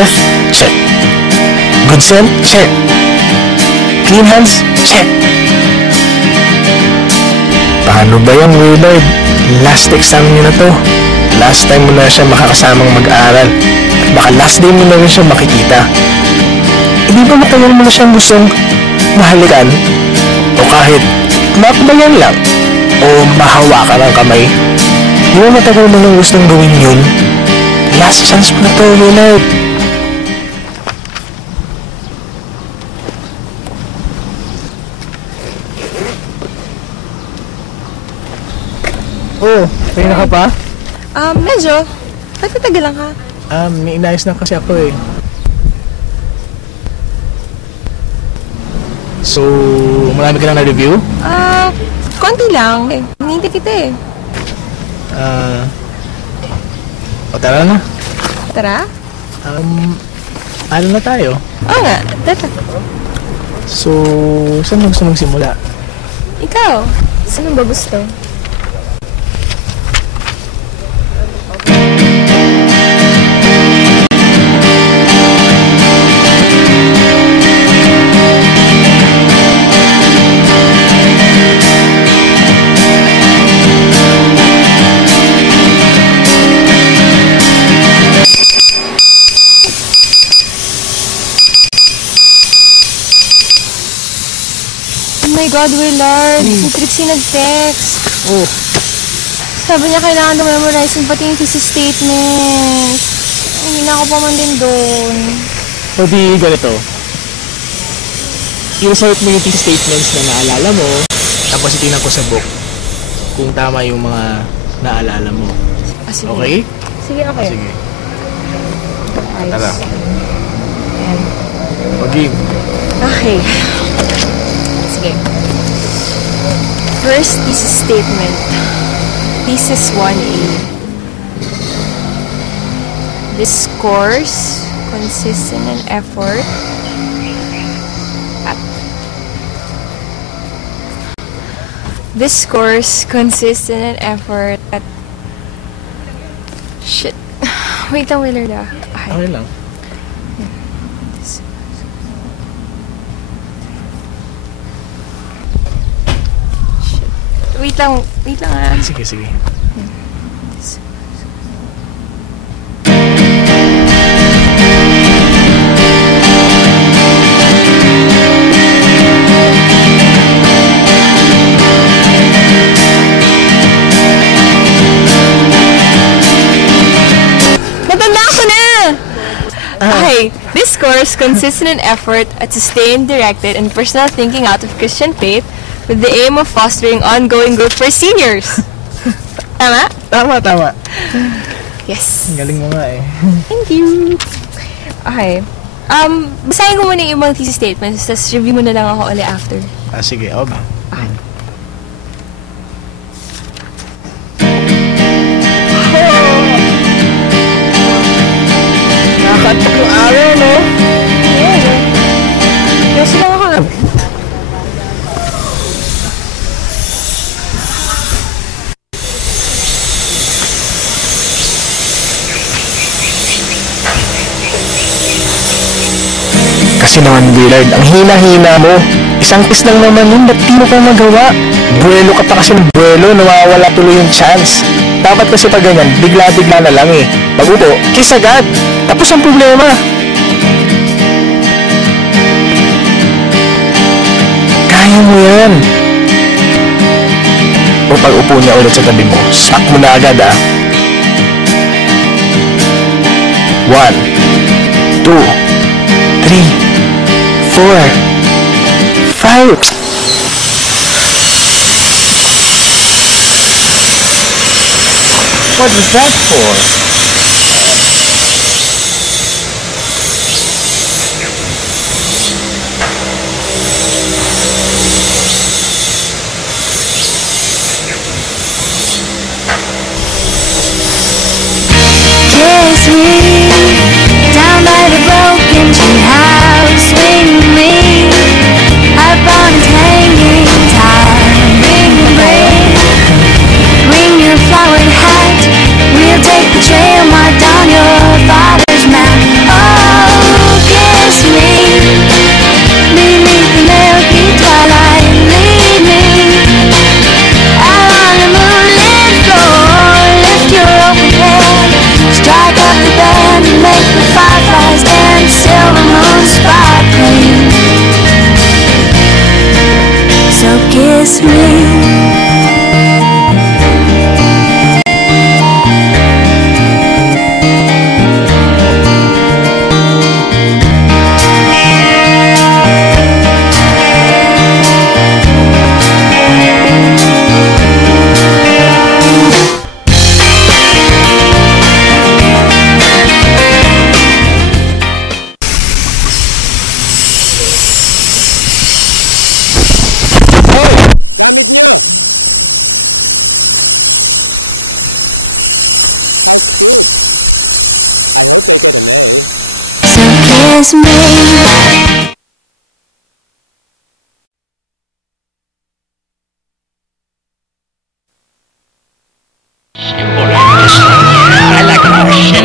breath? Check. Good scent? Check. Clean hands? Check. Paano ba yan, Willard? Last exam niyo na to. Last time mo na siya makakasamang mag-aaral. Baka last day mo na rin siya makikita. E di ba matagal mo na siyang gustong mahalikan? O kahit makbayan lang? O mahawakan ang kamay? Di ba matagal mo nang gustong gawin yun? Last chance mo na to, Willard. Oh, kaya ka pa? Medyo. Ba't natagal lang ka? May inayos na kasi ako eh. So, marami ka na na-review? Konti lang. Hinihintay kita eh. Tara na. Tara? Ano na tayo? Oo nga, tara. So, saan mo gusto mong simula? Ikaw, saan ba gusto? Oh my God, Willard. Si Trixie nag-text. Oh. Sabi niya kailangan daw memorize pati yung thesis statement. Hindi na ako pa man din doon. O di ganito. I-resort mo yung thesis statements na naalala mo, tapos itingnan ko sa book kung tama yung mga naalala mo. Sige. Okay? Sige, okay. Sige. Ayos. Tara. Ayan. Mag-game. Okay. Sige. First thesis statement. Thesis 1A. This course consists in an effort at Shit. Wait lang, Willard ah. Okay lang. Wait lang ah. Sige, sige. Matanda ako na! Okay, this course consists in an effort at sustained, directed, and personal thinking out of Christian faith with the aim of fostering ongoing growth for seniors. Tama? Tama. Yes. Ang galing mo nga eh. Thank you. Okay. Basahin ko muna yung ibang thesis statements, tapos review mo na lang ako ulit after. Sige, okay. Nakakatatlong araw, no? Yes lang ako. Kasi naman, Willard, ang hina-hina mo. Isang kiss lang naman yun, ba't di mo pa magawa? Buwelo ka pa kasi ng buwelo, nawawala tuloy yung chance. Dapat kasi pag ganyan, bigla-bigla na lang eh. Pag-upo, kiss agad. Tapos ang problema. Kaya mo yan. O pag-upo niya ulit sa tabi mo, smack mo na agad ah. 1, 2, 3, 4, 5. What was that for? Kiss me down by the broken tree house. Swing me up on its hanging time. Bring your flowered hat. We'll take the trail kiss me. Kiss me. Simple and this, I like a